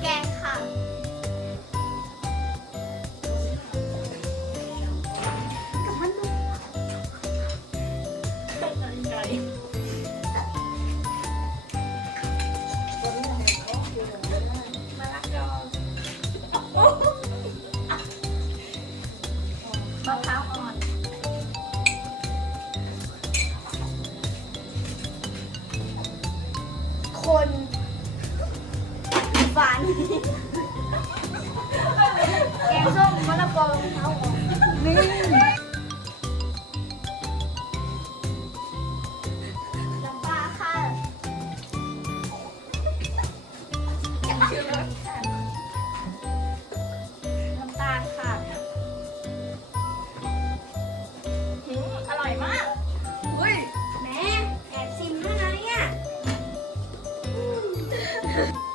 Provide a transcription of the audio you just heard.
แกงค่ะกับมันดู คนฝัน แกงส้มมะละกอมะพร้าวอ่อนนี่น้ำปลาค่ะ Okay.